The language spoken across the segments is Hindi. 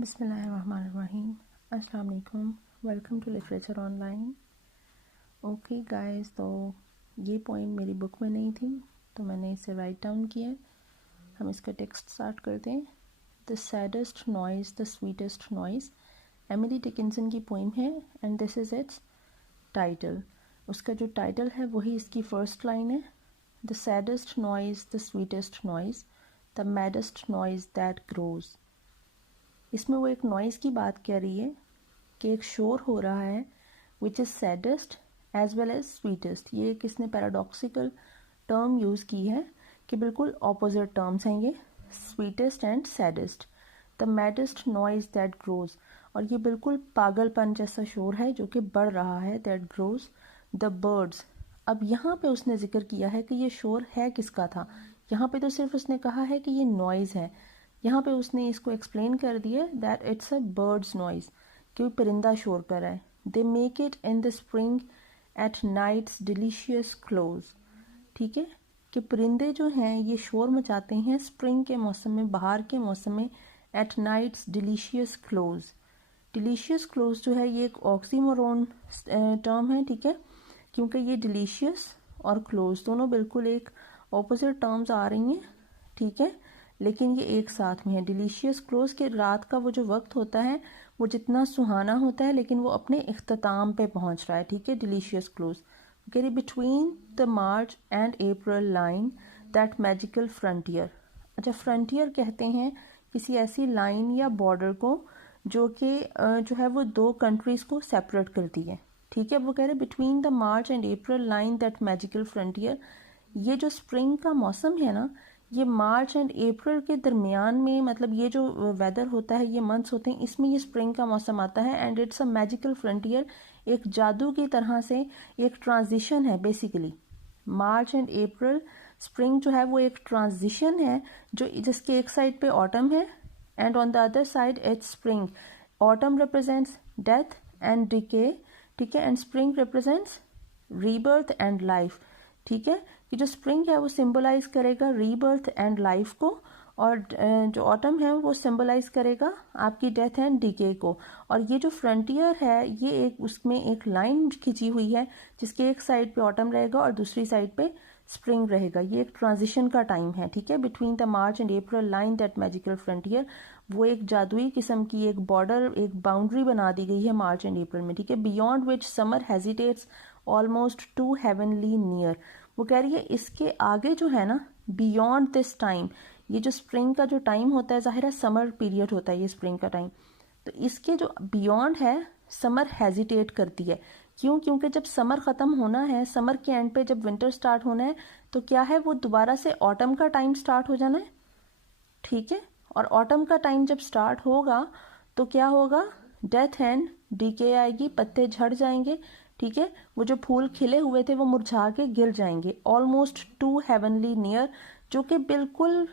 बिस्मिल्लाहिर्रहमानिर्रहीम। अस्सलाम वालेकुम। Welcome to literature online. Okay guys, तो ये पोइम मेरी बुक में नहीं थी तो मैंने इसे राइट डाउन किया। हम इसका टेक्स्ट स्टार्ट करते हैं। The saddest noise the sweetest noise, Emily Dickinson की पोइम है and this is its title. उसका जो टाइटल है वही इसकी फर्स्ट लाइन है। The saddest noise the sweetest noise, the maddest noise that grows. इसमें वो एक नॉइज़ की बात कह रही है कि एक शोर हो रहा है which is saddest as well as sweetest. ये एक इसने पैराडॉक्सिकल टर्म यूज़ की है कि बिल्कुल ऑपोजिट टर्म्स हैं ये, sweetest and saddest. The maddest noise that grows, और ये बिल्कुल पागलपन जैसा शोर है जो कि बढ़ रहा है, दैट ग्रोज। द बर्ड्स, अब यहाँ पे उसने जिक्र किया है कि ये शोर है किसका था। यहाँ पे तो सिर्फ उसने कहा है कि ये नॉइज़ है। यहाँ पे उसने इसको एक्सप्लेन कर दिया that it's a bird's noise, कि परिंदा शोर कर रहा है। They make it in the spring at night's delicious close, ठीक है, कि परिंदे जो हैं ये शोर मचाते हैं स्प्रिंग के मौसम में, बाहर के मौसम में, at night's delicious close. Delicious close जो है ये एक ऑक्सीमोरोन टर्म है, ठीक है, क्योंकि ये डिलीशियस और क्लोज दोनों बिल्कुल एक ऑपोजिट टर्म्स आ रही हैं, ठीक है, लेकिन ये एक साथ में है। डिलीशियस क्लोज के रात का वो जो वक्त होता है वो जितना सुहाना होता है लेकिन वो अपने इख्तिताम पे पहुंच रहा है, ठीक है। डिलीशियस क्लोज कह रही between the March and April line that magical frontier. अच्छा, फ्रंटियर कहते हैं किसी ऐसी लाइन या बॉर्डर को जो कि जो है वो दो कंट्रीज को सेपरेट करती है, ठीक है। वो कह रहे between the March and April line that magical frontier. ये जो स्प्रिंग का मौसम है ना, ये मार्च एंड अप्रैल के दरमियान में, मतलब ये जो वेदर होता है, ये मंथ्स होते हैं, इसमें ये स्प्रिंग का मौसम आता है and it's a magical frontier. एक जादू की तरह से एक ट्रांजिशन है basically. March and April spring जो है वो एक ट्रांजिशन है जो जिसके एक साइड पे ऑटम है and on the other side it's spring. Autumn represents death and decay, ठीक है, and spring represents rebirth and life, ठीक है, कि जो स्प्रिंग है वो सिंबलाइज करेगा रीबर्थ एंड लाइफ को, और जो ऑटम है वो सिंबलाइज करेगा आपकी डेथ एंड डीके को। और ये जो फ्रंटियर है ये एक उसमें एक लाइन खिंची हुई है जिसके एक साइड पे ऑटम रहेगा और दूसरी साइड पे स्प्रिंग रहेगा। ये एक ट्रांजिशन का टाइम है, ठीक है। Between the March and April line that magical frontier, वो एक जादुई किस्म की एक बॉर्डर, एक बाउंड्री बना दी गई है मार्च एंड अप्रैल में, ठीक है। Beyond which summer hesitates almost two heavenly near. वो कह रही है इसके आगे जो है ना, बियॉन्ड दिस टाइम, ये जो स्प्रिंग का जो टाइम होता है, जाहिर है समर पीरियड होता है ये स्प्रिंग का टाइम, तो इसके जो बियॉन्ड है समर हेजिटेट करती है। क्यों? क्योंकि जब समर ख़त्म होना है, समर के एंड पे जब विंटर स्टार्ट होना है, तो क्या है वो दोबारा से ऑटम का टाइम स्टार्ट हो जाना है, ठीक है। और ऑटम का टाइम जब स्टार्ट होगा तो क्या होगा, डेथ एंड डीके आएगी, पत्ते झड़ जाएंगे, ठीक है। वो जो फूल खिले हुए थे वो मुरझा के गिर जाएंगे। ऑलमोस्ट टू हेवनली नियर, जो कि बिल्कुल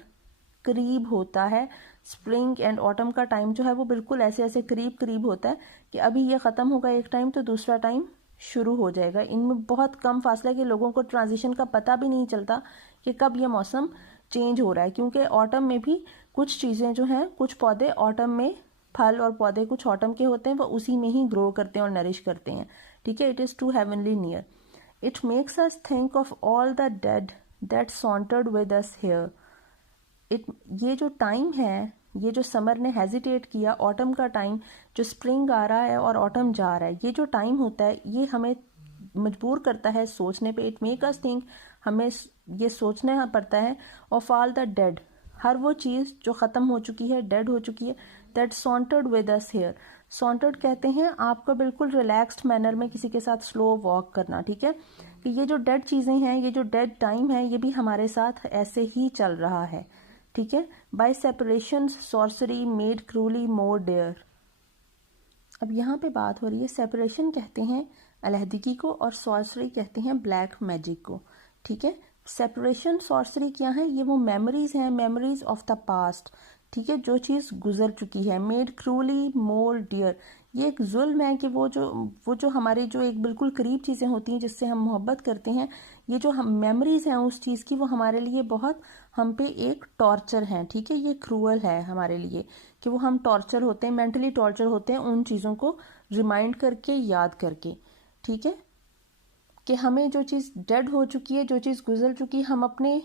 करीब होता है। स्प्रिंग एंड ऑटम का टाइम जो है वो बिल्कुल ऐसे ऐसे करीब करीब होता है कि अभी ये ख़त्म होगा एक टाइम तो दूसरा टाइम शुरू हो जाएगा। इनमें बहुत कम फासला है कि लोगों को ट्रांजिशन का पता भी नहीं चलता कि कब ये मौसम चेंज हो रहा है, क्योंकि ऑटम में भी कुछ चीज़ें जो हैं, कुछ पौधे ऑटम में, फल और पौधे कुछ ऑटम के होते हैं, वो उसी में ही ग्रो करते हैं और नरिश करते हैं, ठीक है। It is too heavenly near. It makes us think of all the dead that sauntered with us here. ये जो टाइम है, ये जो समर ने हेजिटेट किया, ऑटम का टाइम, जो स्प्रिंग आ रहा है और ऑटम जा रहा है, ये जो टाइम होता है ये हमें मजबूर करता है सोचने पे। इट मेक अस थिंक, हमें ये सोचना पड़ता है ऑफ ऑल द डेड, हर वो चीज़ जो ख़त्म हो चुकी है, डेड हो चुकी है, that sauntered with us here. Sauntered कहते हैं आपका बिल्कुल रिलैक्स्ड मैनर में किसी के साथ स्लो वॉक करना, ठीक है, कि ये जो डेड चीज़ें हैं, ये जो डेड टाइम है, ये भी हमारे साथ ऐसे ही चल रहा है, ठीक है। By separation sorcery made cruelly more dear. अब यहाँ पे बात हो रही है, सेपरेशन कहते हैं अलहदगी को और सॉर्सरी कहते हैं ब्लैक मैजिक को, ठीक है। सेपरेशन सॉर्सरी क्या है, ये वो मेमोरीज हैं, मेमोरीज ऑफ द पास्ट, ठीक है, जो चीज़ गुजर चुकी है। मेड क्रूली मोर डियर, ये एक जुल्म है कि वो जो हमारे जो एक बिल्कुल करीब चीज़ें होती हैं जिससे हम मोहब्बत करते हैं, ये जो हम मेमोरीज हैं उस चीज़ की, वो हमारे लिए बहुत, हम पे एक टॉर्चर है, ठीक है, ये क्रूअल है हमारे लिए, कि वो हम टॉर्चर होते हैं, मेंटली टॉर्चर होते हैं उन चीज़ों को रिमाइंड करके, याद करके, ठीक है, कि हमें जो चीज़ डेड हो चुकी है, जो चीज़ गुजर चुकी है, हम अपने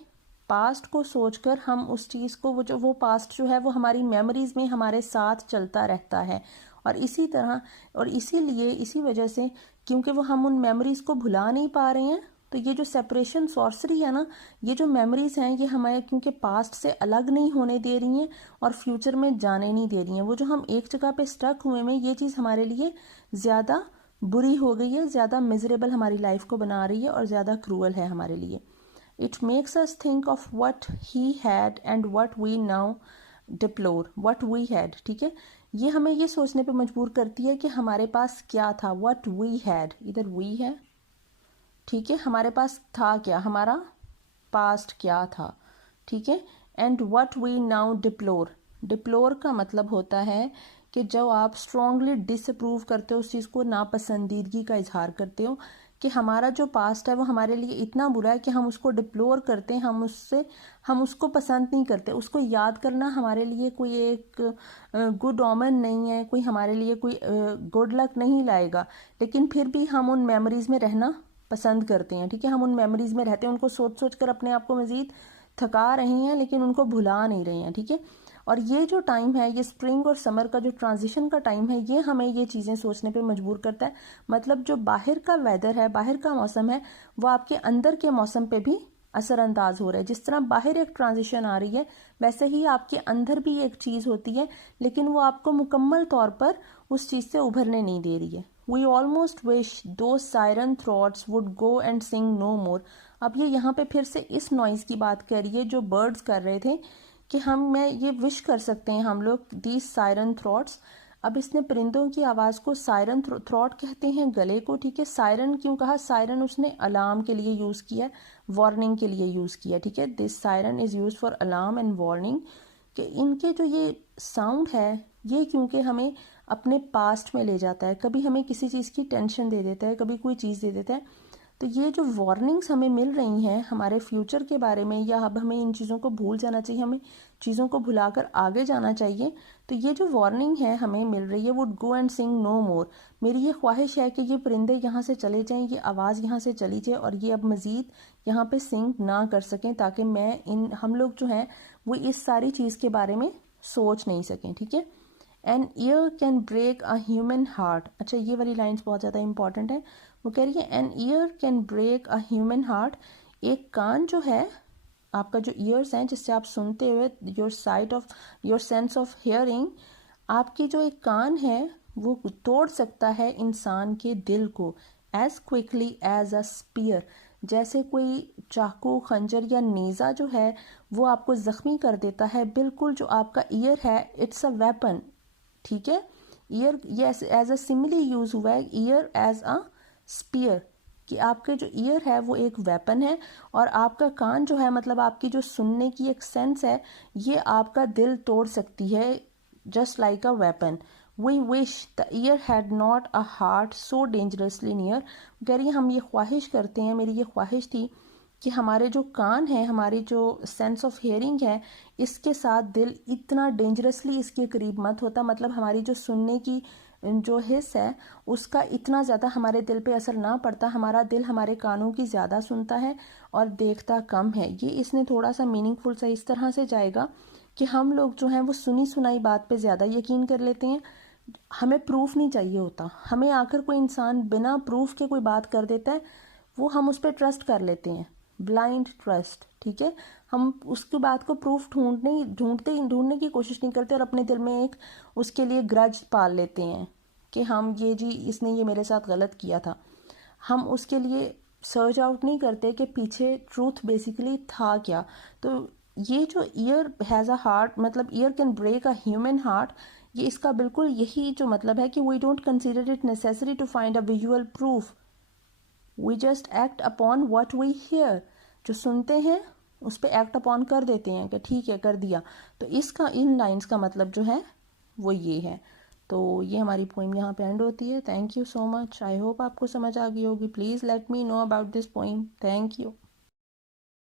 पास्ट को सोचकर हम उस चीज़ को, वो पास्ट जो है वो हमारी मेमोरीज में हमारे साथ चलता रहता है। और इसी तरह और इसीलिए इसी वजह से, क्योंकि वो हम उन मेमोरीज को भुला नहीं पा रहे हैं, तो ये जो सेपरेशन सॉर्सरी है ना, ये जो मेमोरीज हैं ये हमें क्योंकि पास्ट से अलग नहीं होने दे रही हैं और फ्यूचर में जाने नहीं दे रही हैं। वो जो हम एक जगह पे स्टक हुए में, ये चीज़ हमारे लिए ज़्यादा बुरी हो गई है, ज़्यादा मिजरेबल हमारी लाइफ को बना रही है और ज़्यादा क्रूअल है हमारे लिए। It makes us think of what he had and what we now deplore what we had, ठीक है। ये हमें ये सोचने पे मजबूर करती है कि हमारे पास क्या था, वट वी हैड, इधर वी है, ठीक है, हमारे पास था क्या, हमारा पास्ट क्या था, ठीक है। एंड वट वी नाउ डिप्लोर, डिप्लोर का मतलब होता है कि जब आप स्ट्रांगली डिसअप्रूव करते हो उस चीज़ को, नापसंदीदगी का इजहार करते हो कि हमारा जो पास्ट है वो हमारे लिए इतना बुरा है कि हम उसको डिप्लोर करते हैं, हम उसको पसंद नहीं करते। उसको याद करना हमारे लिए कोई एक गुड ओमन नहीं है, कोई हमारे लिए कोई गुड लक नहीं लाएगा, लेकिन फिर भी हम उन मेमोरीज में रहना पसंद करते हैं, ठीक है। हम उन मेमोरीज में रहते हैं, उनको सोच सोच कर अपने आप को मज़ीद थका रहे हैं, लेकिन उनको भुला नहीं रहे हैं, ठीक है। और ये जो टाइम है, ये स्प्रिंग और समर का जो ट्रांजिशन का टाइम है, ये हमें ये चीज़ें सोचने पे मजबूर करता है। मतलब जो बाहर का वेदर है, बाहर का मौसम है, वो आपके अंदर के मौसम पे भी असरअंदाज हो रहा है। जिस तरह बाहर एक ट्रांजिशन आ रही है, वैसे ही आपके अंदर भी एक चीज़ होती है, लेकिन वो आपको मुकम्मल तौर पर उस चीज़ से उभरने नहीं दे रही है। We almost wish those siren throats would go and sing no more. अब ये यहाँ पे फिर से इस नॉइज़ की बात कर रही है जो बर्ड्स कर रहे थे, कि मैं ये विश कर सकते हैं हम लोग, दीज सायरन थ्रॉट्स। अब इसने परिंदों की आवाज़ को सायरन थ्रॉट कहते हैं, गले को, ठीक है। सायरन क्यों कहा, सायरन उसने अलार्म के लिए यूज़ किया, वार्निंग के लिए यूज़ किया, ठीक है। This siren is use for alarm and warning, कि इनके जो ये साउंड है, ये क्योंकि हमें अपने पास्ट में ले जाता है, कभी हमें किसी चीज़ की टेंशन दे देता है, कभी कोई चीज़ दे देता है। तो ये जो वार्निंग्स हमें मिल रही हैं हमारे फ्यूचर के बारे में, या अब हमें इन चीज़ों को भूल जाना चाहिए, हमें चीज़ों को भुलाकर आगे जाना चाहिए, तो ये जो वार्निंग है हमें मिल रही है, would go and sing no more. मेरी ये ख्वाहिश है कि ये परिंदे यहाँ से चले जाएं, ये आवाज़ यहाँ से चली जाए और ये अब मज़ीद यहाँ पे सिंग ना कर सकें, ताकि हम लोग जो हैं वो इस सारी चीज़ के बारे में सोच नहीं सकें, ठीक है। An ear can break a human heart. अच्छा, ये वाली लाइन्स बहुत ज़्यादा इंपॉर्टेंट है। वो कह रही है an ear can break a human heart. एक कान जो है, आपका जो ईयर्स हैं जिससे आप सुनते हुए, योर सेंस ऑफ हियरिंग, आपकी जो एक कान है वो तोड़ सकता है इंसान के दिल को, as quickly as a spear. जैसे कोई चाकू, खंजर या नेज़ा जो है वो आपको ज़ख्मी कर देता है, बिल्कुल जो आपका ईयर है इट्स अ वेपन, ठीक है। ईयर ये एज अ सिमिली यूज हुआ है, ईयर एज अ स्पीयर, कि आपके जो ईयर है वो एक वेपन है, और आपका कान जो है, मतलब आपकी जो सुनने की एक सेंस है, ये आपका दिल तोड़ सकती है, just like a weapon. We wish the ear had not a heart so dangerously near. कह रही है हम ये ख्वाहिश करते हैं, मेरी ये ख्वाहिश थी कि हमारे जो कान है, हमारी जो सेंस ऑफ हियरिंग है, इसके साथ दिल इतना डेंजरसली इसके करीब मत होता, मतलब हमारी जो सुनने की जो हिस्स है उसका इतना ज़्यादा हमारे दिल पे असर ना पड़ता, हमारा दिल हमारे कानों की ज़्यादा सुनता है और देखता कम है। ये इसने थोड़ा सा मीनिंगफुल सा इस तरह से जाएगा कि हम लोग जो हैं वो सुनी सुनाई बात पे ज़्यादा यकीन कर लेते हैं, हमें प्रूफ नहीं चाहिए होता, हमें आकर कोई इंसान बिना प्रूफ के कोई बात कर देता है, वो हम उस पर ट्रस्ट कर लेते हैं, ब्लाइंड ट्रस्ट, ठीक है। हम उसकी बात को प्रूफ ढूंढने की कोशिश नहीं करते और अपने दिल में एक उसके लिए ग्रज पाल लेते हैं कि हम इसने ये मेरे साथ गलत किया था। हम उसके लिए सर्च आउट नहीं करते कि पीछे ट्रूथ बेसिकली था क्या। तो ये जो ईयर हैज़ अ हार्ट, मतलब ear can break a human heart, ये इसका बिल्कुल यही जो मतलब है कि we don't consider it necessary to find a visual proof, we just act upon what we hear. जो सुनते हैं उस पर एक्ट अपॉन कर देते हैं कि ठीक है कर दिया। तो इसका इन लाइंस का मतलब जो है वो ये है। तो ये हमारी पोइम यहाँ पे एंड होती है। Thank you so much, I hope आपको समझ आ गई होगी। Please let me know about this poem. Thank you.